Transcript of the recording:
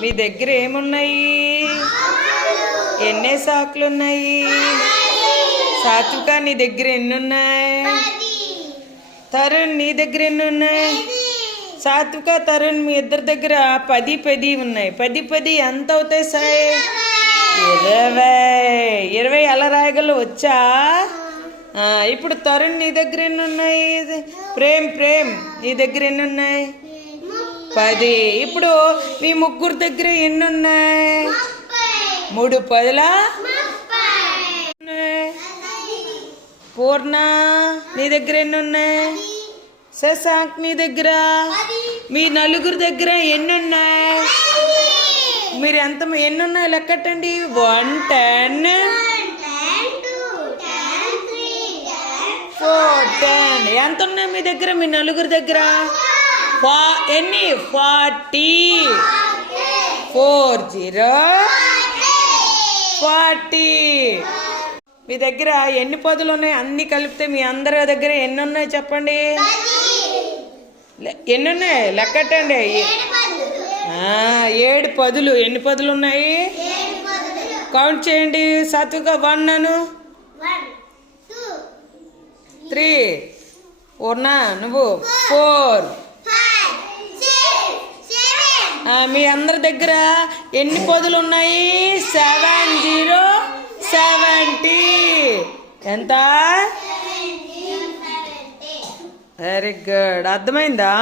మీ దగ్గర ఏమున్నాయి? ఎన్నే సాకులు ఉన్నాయి? సాత్విక నీ దగ్గర ఎన్ని ఉన్నాయి? తరుణ్ నీ దగ్గర ఎన్ని ఉన్నాయి? సాత్విక తరుణ్ మీ ఇద్దరి దగ్గర 10 ఉన్నాయి. 10 ఎంత అవుతాయి సాయి? 20 ఎలా రాయగలవు? వచ్చా? ఇప్పుడు తరుణ్ నీ దగ్గర ఎన్ని ఉన్నాయి? ప్రేమ్ నీ దగ్గర ఎన్ని ఉన్నాయి? 10. ఇప్పుడు మీ ముగ్గురు దగ్గర ఎన్ని ఉన్నాయి? 3 10 పూర్ణ నీ దగ్గర ఎన్ని ఉన్నాయి? శశాంక్ నీ దగ్గర, మీ నలుగురు దగ్గర ఎన్ని ఉన్నాయి? మీరు ఎన్ని ఉన్నాయి లెక్కట్టండి. 1 10 4 10 ఎంత ఉన్నాయి మీ దగ్గర? మీ నలుగురు దగ్గర ఎన్ని? 40 40. మీ దగ్గర ఎన్ని పదులు ఉన్నాయి? అన్ని కలిపితే మీ అందరి దగ్గర ఎన్ని ఉన్నాయి చెప్పండి. ఎన్ని ఉన్నాయి లెక్కట్టండి. 7 పదులు. ఎన్ని పదులు ఉన్నాయి? కౌంట్ చేయండి. సాత్విక 1 అను. 3 పూర్ణ నువ్వు 4. మీ అందరి దగ్గర ఎన్ని పదులు ఉన్నాయి? 70. ఎంత? Very good. అర్థమైందా?